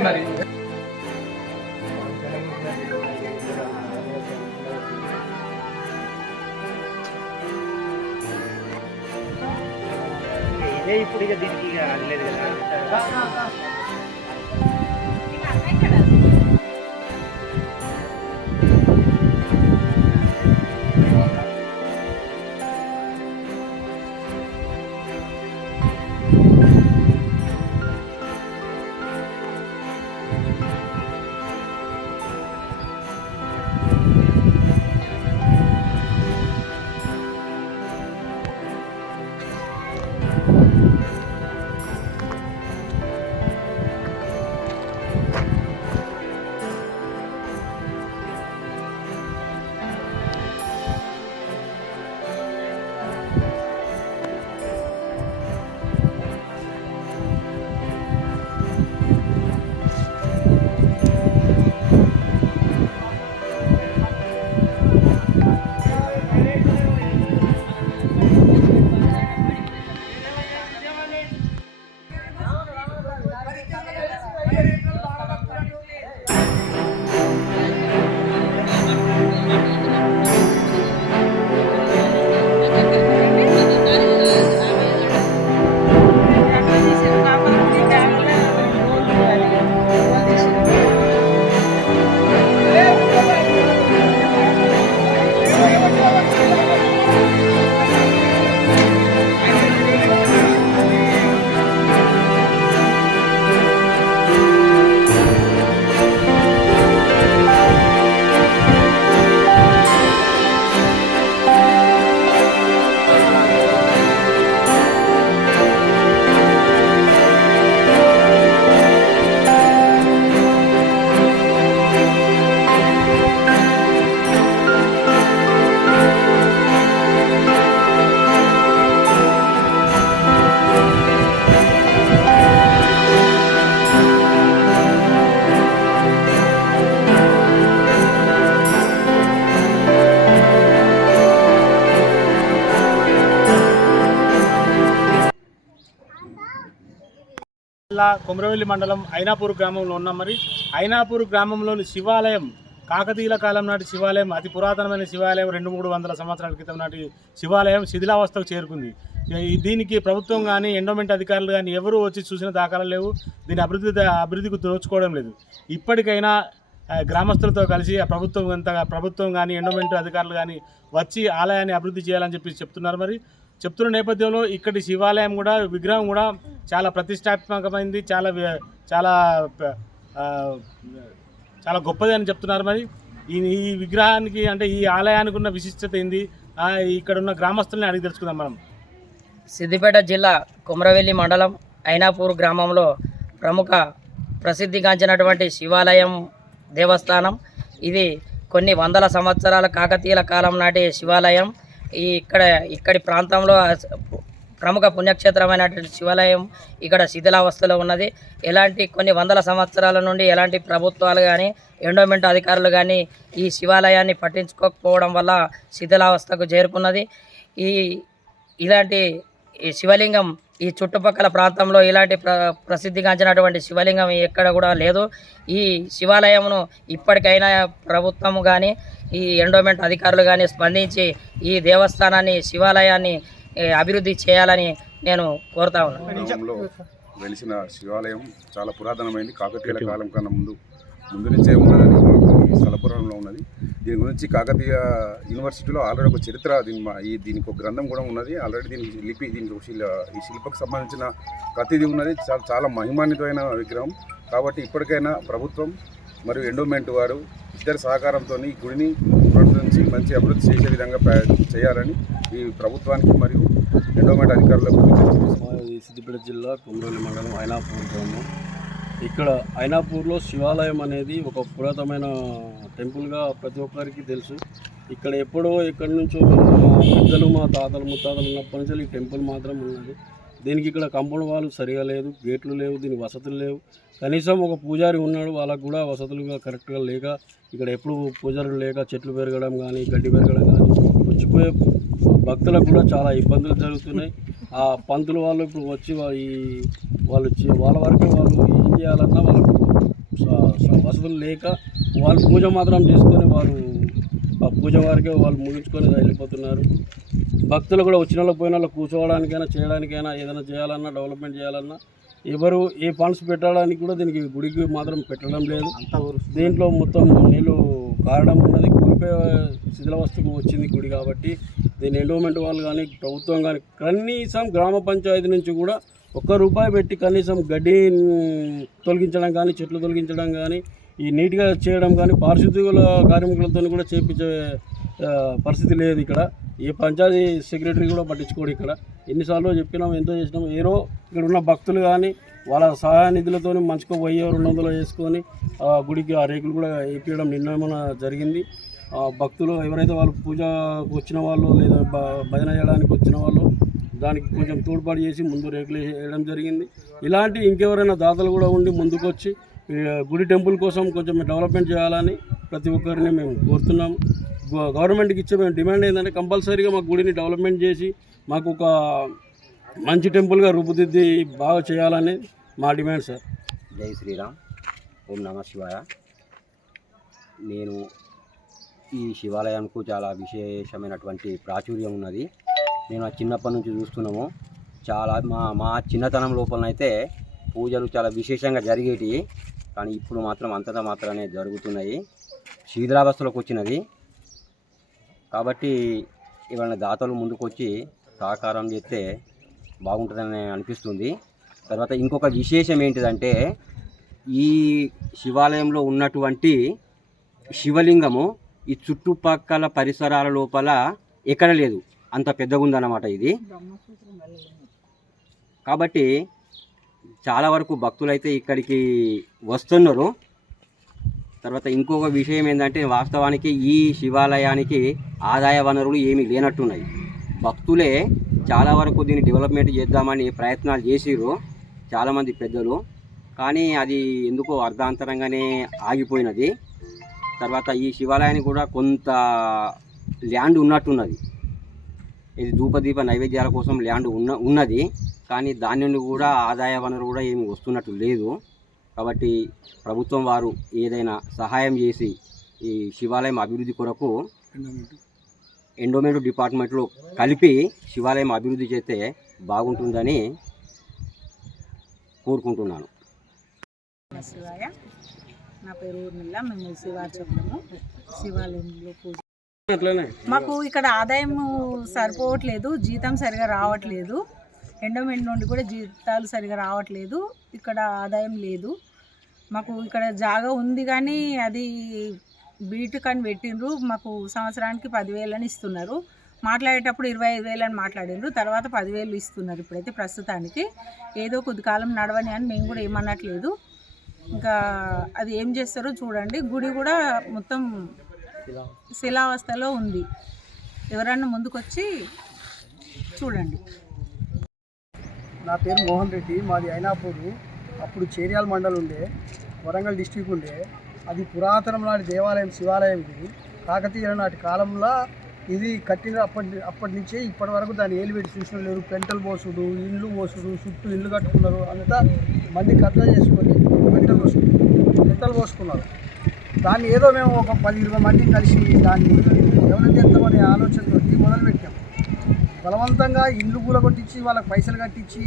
మరి ఇదే ఇప్పుడు ఇక దీనికి ఇక లేదు కదా. జిల్లా కొమరవెల్లి మండలం ఐనాపూర్ గ్రామంలో ఉన్నాం. మరి ఐనాపూర్ గ్రామంలోని శివాలయం కాకతీయుల కాలం నాటి శివాలయం, అతి పురాతనమైన శివాలయం, 200-300 సంవత్సరాల క్రితం నాటి శివాలయం శిథిలావస్థకు చేరుకుంది. దీనికి ప్రభుత్వం కానీ ఎండోమెంట్ అధికారులు కానీ ఎవరు వచ్చి చూసిన దాఖలాలు లేవు. దీని అభివృద్ధికి దోచుకోవడం లేదు. ఇప్పటికైనా గ్రామస్తులతో కలిసి ప్రభుత్వం కానీ ఎండోమెంట్ అధికారులు కానీ వచ్చి ఆలయాన్ని అభివృద్ధి చేయాలని చెప్తున్నారు. మరి చెప్తున్న నేపథ్యంలో ఇక్కడి శివాలయం కూడా విగ్రహం కూడా చాలా ప్రతిష్టాత్మకమైంది, చాలా చాలా చాలా గొప్పది అని చెప్తున్నారు. మరి ఈ విగ్రహానికి అంటే ఈ ఆలయానికి ఉన్న విశిష్టత ఏంది, ఇక్కడ ఉన్న గ్రామస్తుల్ని అడిగి తెలుసుకుందాం మనం. సిద్దిపేట జిల్లా కొమరవెల్లి మండలం ఐనాపూర్ గ్రామంలో ప్రముఖ ప్రసిద్ధిగాంచినటువంటి శివాలయం దేవస్థానం ఇది. కొన్ని వందల సంవత్సరాల కాకతీయుల కాలం నాటి శివాలయం. ఇక్కడి ప్రాంతంలో ప్రముఖ పుణ్యక్షేత్రమైనటువంటి శివాలయం ఇక్కడ శిథిలావస్థలో ఉన్నది. కొన్ని వందల సంవత్సరాల నుండి ఎలాంటి ప్రభుత్వాలు కానీ ఎండోమెంట్ అధికారులు కానీ ఈ శివాలయాన్ని పట్టించుకోకపోవడం వల్ల శిథిలావస్థకు చేరుకున్నది. ఇలాంటి శివలింగం ఈ చుట్టుపక్కల ప్రాంతంలో ఇలాంటి ప్రసిద్ధిగాంచినటువంటి శివలింగం ఎక్కడ కూడా లేదు. ఈ శివాలయమును ఇప్పటికైనా ప్రభుత్వం కానీ ఈ ఎండోమెంట్ అధికారులు కానీ స్పందించి ఈ దేవస్థానాన్ని శివాలయాన్ని అభివృద్ధి చేయాలని నేను కోరుతా ఉన్నాను. వెలిసిన శివాలయం చాలా పురాతనమైనది. కాకతీయుల కాలం కన్నా ముందు నుంచే ఉన్నదని ఈ స్థలపురంలో ఉన్నది. దీని గురించి కాకతీయ యూనివర్సిటీలో ఆల్రెడీ ఒక చరిత్ర దీనికి ఒక గ్రంథం కూడా ఉన్నది. ఆల్రెడీ దీనికి ఈ శిల్పకు సంబంధించిన ప్రతిదీ ఉన్నది. చాలా మహిమాన్వితమైన విగ్రహం. కాబట్టి ఇప్పటికైనా ప్రభుత్వం మరియు ఎండోమెంట్ వారు ఇద్దరి సహకారంతో ఈ గుడిని పునరుద్ధరించి మంచి అభివృద్ధి చేసే విధంగా చేయాలని ఈ ప్రభుత్వానికి మరియు ఎండోమెంట్ అధికారులకు సిద్దిపేట జిల్లా కొమరవెల్లి మండలం ఐనాపూర్ గ్రామం. ఇక్కడ ఐనాపూర్లో శివాలయం అనేది ఒక పురాతనమైన టెంపుల్గా ప్రతి ఒక్కరికి తెలుసు. ఇక్కడ ఎక్కడి నుంచో పెద్దలు మా తాతలు ముత్తాతలు ఉన్నప్పటి నుంచి ఈ టెంపుల్ మాత్రం ఉన్నది. దీనికి ఇక్కడ కాంపౌండ్ వాళ్ళు సరిగా లేదు, గేట్లు లేవు, దీనికి వసతులు లేవు. కనీసం ఒక పూజారి ఉన్నాడు, వాళ్ళకు కూడా వసతులుగా కరెక్ట్గా లేక ఇక్కడ ఎప్పుడు పూజారులు లేక చెట్లు పెరగడం కానీ గడ్డి పెరగడం కానీ వచ్చిపోయే భక్తులకు కూడా చాలా ఇబ్బందులు జరుగుతున్నాయి. ఆ పంతులు వాళ్ళు ఇప్పుడు వచ్చి వాళ్ళ వరకు వాళ్ళు ఏం చేయాలన్నా వాళ్ళకు వసతులు లేక వాళ్ళు పూజ మాత్రం చేసుకొని ఆ పూజ వరకే వాళ్ళు ముగించుకొని వెళ్ళిపోతున్నారు. భక్తులు కూడా వచ్చిన వాళ్ళకి పోయిన వాళ్ళు కూర్చోవడానికైనా చేయడానికైనా ఏదైనా చేయాలన్నా డెవలప్మెంట్ చేయాలన్నా ఎవరు ఏ ఫండ్స్ పెట్టడానికి కూడా దీనికి గుడికి మాత్రం పెట్టడం లేదు. దీంట్లో మొత్తం నీళ్ళు కారడం ఉన్నది, కూలిపోయే శిథిలావస్థకు వచ్చింది గుడి. కాబట్టి దీని ఎండోమెంట్ వాళ్ళు కానీ ప్రభుత్వం కానీ కనీసం గ్రామ పంచాయతీ నుంచి కూడా ₹1 పెట్టి కనీసం గడ్డి తొలగించడం కానీ చెట్లు తొలగించడం కానీ ఈ నీట్గా చేయడం కానీ పారిశుద్ధ్య కార్మికులతో కూడా చేయించే పరిస్థితి లేదు. ఇక్కడ ఏ పంచాయతీ సెక్రటరీ కూడా పట్టించుకోడు. ఇక్కడ ఎన్నిసార్లు చెప్పినాం, ఎంతో చేసినాం. ఇక్కడ ఉన్న భక్తులు కానీ వాళ్ళ సహాయ నిధులతో మంచిగా 1000-200 వేసుకొని గుడికి ఆ రేకులు కూడా వేపించడం నిర్ణయం జరిగింది. భక్తులు ఎవరైతే వాళ్ళు పూజకు వచ్చిన వాళ్ళు లేదా భజన చేయడానికి వచ్చిన వాళ్ళు దానికి కొంచెం తోడ్పాటు చేసి ముందు రేకులు వేయడం జరిగింది. ఇలాంటి ఇంకెవరైనా దాతలు కూడా ఉండి ముందుకొచ్చి గుడి టెంపుల్ కోసం కొంచెం డెవలప్మెంట్ చేయాలని ప్రతి ఒక్కరిని మేము కోరుతున్నాము. గవర్నమెంట్కి ఇచ్చే మేము డిమాండ్ ఏంటంటే కంపల్సరీగా మా గుడిని డెవలప్మెంట్ చేసి మాకు ఒక మంచి టెంపుల్గా రూపుదిద్ది బాగా చేయాలని మా డిమాండ్ సార్. జై శ్రీరామ్, ఓం నమః శివాయ. నేను ఈ శివాలయానికి చాలా విశేషమైనటువంటి ప్రాచుర్యం ఉన్నది. నేను చిన్నప్పటి నుంచి చూస్తున్నాము. చాలా మా చిన్నతనం లోపలనైతే పూజలు చాలా విశేషంగా జరిగేటివి. కానీ ఇప్పుడు మాత్రం అంతటా మాత్రమే జరుగుతున్నాయి. శిథిలావస్థలోకి వచ్చినది. కాబట్టి ఇవాళ దాతలు ముందుకొచ్చి సహకారం చేస్తే బాగుంటుందని అనిపిస్తుంది. తర్వాత ఇంకొక విశేషం ఏంటిదంటే ఈ శివాలయంలో ఉన్నటువంటి శివలింగము ఈ చుట్టుపక్కల పరిసరాల లోపల ఎక్కడ లేదు, అంత పెద్దగా ఉందన్నమాట ఇది. కాబట్టి చాలా వరకు భక్తులైతే ఇక్కడికి వస్తున్నారు. తర్వాత ఇంకొక విషయం ఏంటంటే వాస్తవానికి ఈ శివాలయానికి ఆదాయ వనరులు ఏమీ లేనట్టున్నాయి. భక్తులే చాలా వరకు దీన్ని డెవలప్మెంట్ చేద్దామని ప్రయత్నాలు చేసిర్రు చాలామంది పెద్దలు. కానీ అది ఎందుకో అర్ధాంతరంగానే ఆగిపోయినది. తర్వాత ఈ శివాలయానికి కూడా కొంత ల్యాండ్ ఉన్నట్టున్నది. ఇది ధూపదీప నైవేద్యాల కోసం ల్యాండ్ ఉన్నది, కానీ దాని నుండి కూడా ఆదాయ వనరు కూడా ఏమి వస్తున్నట్టు లేదు. కాబట్టి ప్రభుత్వం వారు ఏదైనా సహాయం చేసి ఈ శివాలయం అభివృద్ధి కొరకు ఎండోమెంట్ డిపార్ట్మెంట్లో కలిపి శివాలయం అభివృద్ధి చేస్తే బాగుంటుందని కోరుకుంటున్నాను. శివాయ, నా పేరు ఊర్మిల్ల. మేము శివారు చెప్తాము. శివాలయంలో పూజ మాకు ఇక్కడ ఆదాయం సరిపోవట్లేదు, జీతం సరిగా రావట్లేదు. ఎండోమెంట్ నుండి కూడా జీతాలు సరిగా రావట్లేదు. ఇక్కడ ఆదాయం లేదు. మాకు ఇక్కడ జాగా ఉంది కానీ అది బీటు కానీ పెట్టిండ్రు. మాకు సంవత్సరానికి 10,000 అని ఇస్తున్నారు. మాట్లాడేటప్పుడు 25,000 అని మాట్లాడిండ్రు. తర్వాత 10,000 ఇస్తున్నారు. ఇప్పుడైతే ప్రస్తుతానికి ఏదో కొద్ది కాలం నడవని అని మేము కూడా ఏమన్నట్లేదు. ఇంకా అది ఏం చేస్తారో చూడండి. గుడి కూడా మొత్తం శిలావస్థలో ఉంది. ఎవరన్నా ముందుకొచ్చి చూడండి. నా పేరు మోహన్ రెడ్డి. మాది అయినాపూరు. అప్పుడు చేర్యాల మండలం ఉండే, వరంగల్ డిస్టిక్ ఉండే. అది పురాతనం నాటి దేవాలయం, శివాలయం. ఇది కాకతీయుల నాటి కాలంలో ఇది కట్టిన అప్పటి నుంచే ఇప్పటి వరకు దాన్ని ఏలు పెట్టి చూసిన లేరు. పెంటలు పోసుడు, ఇండ్లు పోసుడు, చుట్టూ ఇల్లు కట్టుకున్నారు. అంతా మంది కబ్జా చేసుకొని పెంటలు పోసుకున్నారు. దాన్ని ఏదో మేము ఒక 10-20 మంది కలిసి దాన్ని డెవలప్ చేస్తామనే ఆలోచనతో మొదలుపెట్టాం. బలవంతంగా ఇండ్లు కూలగొట్టించి వాళ్ళకి పైసలు కట్టించి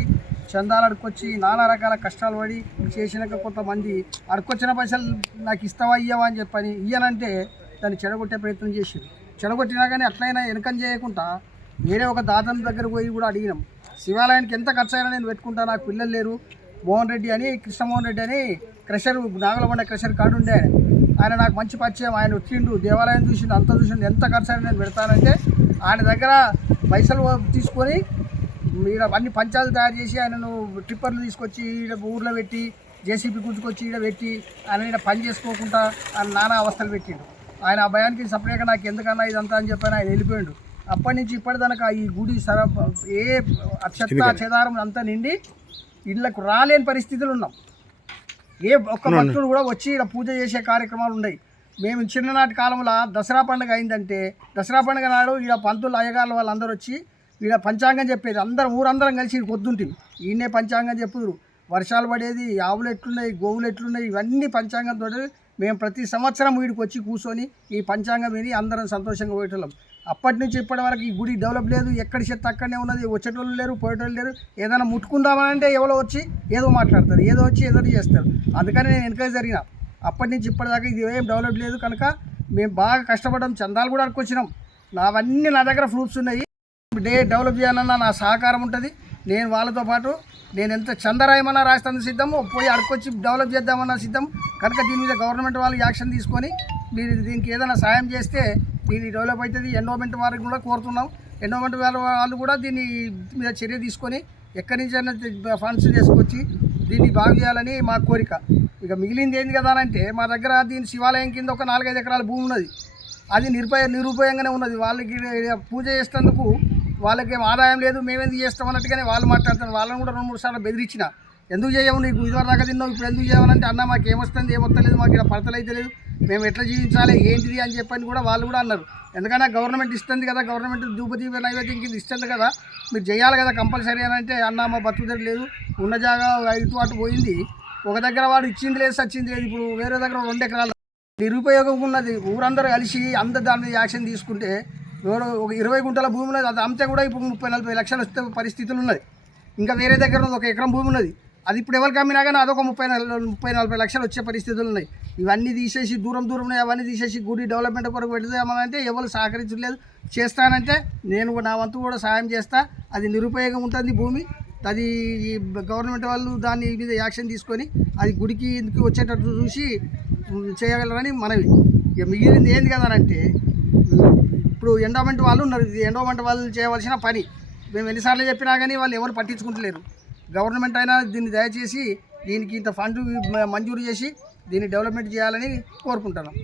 చందాలు అడుక్కొచ్చి నానా రకాల కష్టాలు పడి చేసినాక కొంతమంది అడుక్కొచ్చిన పైసలు నాకు ఇస్తావా ఇయ్యవా అని చెప్పని ఇయ్యనంటే దాన్ని చెడగొట్టే ప్రయత్నం చేసారు. చెడగొట్టినా కానీ అట్లయినా వెనకం చేయకుండా వేరే ఒక దాతన దగ్గర పోయి కూడా అడిగినాం. శివాలయానికి ఎంత ఖర్చు అయినా నేను పెట్టుకుంటా, నాకు పిల్లలు లేరు. మోహన్ రెడ్డి అని, కృష్ణమోహన్ రెడ్డి అని క్రషర్, నాగలబండ క్రషర్ కార్డు ఉండే ఆయన నాకు మంచి పరిచయం. ఆయన వచ్చిండు, దేవాలయం చూసిండు, అంత చూసిండు. ఎంత ఖర్చు అయినా నేను పెడతానంటే ఆయన దగ్గర పైసలు తీసుకొని ఈడ అన్ని పంచాలు తయారు చేసి ఆయనను ట్రిప్పర్లు తీసుకొచ్చి ఈడ ఊర్లో పెట్టి జేసీబీ గుంజుకొచ్చి ఈడ పెట్టి ఆయన ఈడ పని చేసుకోకుండా ఆయన నానా అవస్థలు పెట్టిండు. ఆయన ఆ భయానికి సపరేట్గా నాకు ఎందుకన్నా ఇదంతా అని చెప్పని ఆయన వెళ్ళిపోయిండు. అప్పటి నుంచి ఇప్పటిదాకా ఈ గుడి ఏ చెత్త చెదారం అంతా నిండి ఇళ్ళకు రాలేని పరిస్థితులు ఉన్నాం. ఏ ఒక్క భక్తుడు కూడా వచ్చి ఇక్కడ పూజ చేసే కార్యక్రమాలు ఉన్నాయి. మేము చిన్ననాటి కాలంలో దసరా పండుగ అయిందంటే దసరా పండుగ నాడు ఈడ పంతులు అయ్యగారుల వాళ్ళందరూ వచ్చి ఈడ పంచాంగం చెప్పేది. ఊరందరం కలిసి పొద్దుంటుంది. ఈయనే పంచాంగం చెప్పుదురు. వర్షాలు పడేది, ఆవులు ఎట్లున్నాయి, గోవులు ఎట్లున్నాయి, ఇవన్నీ పంచాంగంతో మేము ప్రతి సంవత్సరం వీడికి వచ్చి కూర్చొని ఈ పంచాంగం విని అందరం సంతోషంగా పోయేటోళ్ళం. అప్పటి నుంచి ఇప్పటి వరకు ఈ గుడి డెవలప్ లేదు. ఎక్కడి చెత్త అక్కడనే ఉన్నది. వచ్చేటోళ్ళు లేరు, పోయేటోళ్ళు లేరు. ఏదైనా ముట్టుకుందామంటే ఎవరో వచ్చి ఏదో మాట్లాడతారు, ఏదో వచ్చి ఏదో చేస్తారు. అందుకని నేను వెనక జరిగిన అప్పటి నుంచి ఇప్పటిదాకా ఇది ఏం డెవలప్ లేదు. కనుక మేము బాగా కష్టపడడం, చందాలు కూడా అడుకొచ్చినాం. నావన్నీ నా దగ్గర ప్రూఫ్స్ ఉన్నాయి. డెవలప్ చేయాలన్నా నా సహకారం ఉంటుంది. నేను వాళ్ళతో పాటు నేను ఎంత చందరాయమన్నా రాస్తాను సిద్ధము, పోయి అడుకొచ్చి డెవలప్ చేద్దామన్నా సిద్ధం. కనుక దీని మీద గవర్నమెంట్ వాళ్ళు యాక్షన్ తీసుకొని మీరు దీనికి ఏదైనా సాయం చేస్తే దీన్ని డెవలప్ అవుతుంది. ఎండోమెంట్ వారికి కూడా కోరుతున్నాం. ఎండోమెంట్ వాళ్ళు కూడా దీని మీద చర్య తీసుకొని ఎక్కడి నుంచైనా ఫండ్స్ తీసుకొచ్చి దీన్ని బాగు చేయాలని మా కోరిక. ఇక మిగిలింది ఏంది కదా అంటే మా దగ్గర దీని శివాలయం కింద ఒక 4-5 ఎకరాల భూమి ఉన్నది. అది నిరుపయోగంగానే ఉన్నది. వాళ్ళకి పూజ చేసేందుకు వాళ్ళకి ఆదాయం లేదు, మేమేందుకు చేస్తాం అన్నట్టుగానే వాళ్ళు మాట్లాడతారు. వాళ్ళని కూడా 2-3 సార్లు బెదిరించిన, ఎందుకు చేయము, నీకు ఇదివరకు దాకా తిన్నావు, ఇప్పుడు ఎందుకు చేయమనంటే అన్న మాకు ఏమొస్తుంది, ఏమొస్తలేదు, మాకు ఇక్కడ పడతలు అయితే లేదు, మేము ఎట్లా జీవించాలి ఏంటిది అని చెప్పని కూడా వాళ్ళు కూడా అన్నారు. ఎందుకంటే గవర్నమెంట్ ఇస్తుంది కదా, గవర్నమెంట్ ధూపదీప నైవేద్యం కింద ఇస్తుంది కదా, మీరు చేయాలి కదా కంపల్సరీ అని అంటే అన్న మా బతుకుదరి లేదు, ఉన్న జాగా ఇటు అటు పోయింది. ఒక దగ్గర వాడు ఇచ్చింది లేదు, సచ్చింది లేదు. ఇప్పుడు వేరే దగ్గర 2 ఎకరాలు నిరుపయోగం ఉన్నది. ఊరందరూ కలిసి అందరు దాని మీద యాక్షన్ తీసుకుంటే ఒక 20 గుంటల భూమి ఉన్నది. అది అమ్మితే కూడా ఇప్పుడు 30-40 లక్షలు వస్తే పరిస్థితులు ఉన్నది. ఇంకా వేరే దగ్గర 1 ఎకరం భూమి ఉన్నది. అది ఇప్పుడు ఎవరికి అమ్మినా కానీ అదొక 30-40 లక్షలు వచ్చే పరిస్థితులు ఉన్నాయి. ఇవన్నీ తీసేసి దూరం అవన్నీ తీసేసి గుడి డెవలప్మెంట్ కొరకు పెడదామంటే ఎవరు సహకరించలేదు. చేస్తానంటే నేను నా వంతు కూడా సహాయం చేస్తా. అది నిరుపయోగం ఉంటుంది భూమి. అది గవర్నమెంట్ వాళ్ళు దాని మీద యాక్షన్ తీసుకొని అది గుడికి ఇందుకు వచ్చేటట్టు చూసి చేయగలరని మనవి. ఇక మిగిలింది ఏంది కదా అంటే ఇప్పుడు ఎండోమెంట్ వాళ్ళు ఉన్నారు. ఇది ఎండోమెంట్ వాళ్ళు చేయవలసిన పని. మేము ఎన్నిసార్లు చెప్పినా కానీ వాళ్ళు ఎవరు పట్టించుకుంటలేరు. గవర్నమెంట్ అయినా దీన్ని దయచేసి దీనికి ఇంత ఫండ్ మంజూరు చేసి దీన్ని డెవలప్మెంట్ చేయాలని కోరుకుంటున్నాం.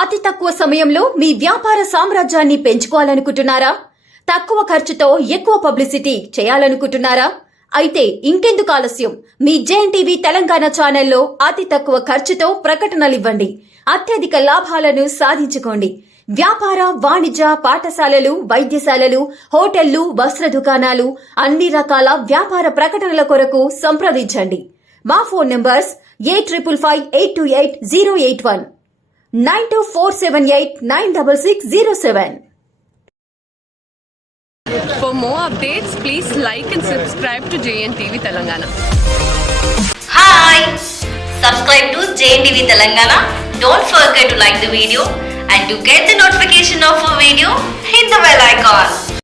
అతి తక్కువ సమయంలో మీ వ్యాపార సామ్రాజ్యాన్ని పెంచుకోవాలనుకుంటున్నారా? తక్కువ ఖర్చుతో ఎక్కువ పబ్లిసిటీ చేయాలనుకుంటున్నారా? అయితే ఇంకెందుకు ఆలస్యం? మీ జేఎన్టీవీ తెలంగాణ ఛానల్లో అతి తక్కువ ఖర్చుతో ప్రకటనలివ్వండి. అత్యధిక లాభాలను సాధించుకోండి. వ్యాపార, వాణిజ్య, పాఠశాలలు, వైద్యశాలలు, హోటళ్లు, వస్త్ర దుకాణాలు, అన్ని రకాల వ్యాపార ప్రకటనల కొరకు సంప్రదించండి. మా phone numbers 8558288081, 9247896607. For more updates, please like and subscribe to JNTV Telangana. Hi! Subscribe to JNTV Telangana. Don't forget to like the video, and to get the notification of a video, hit the bell icon.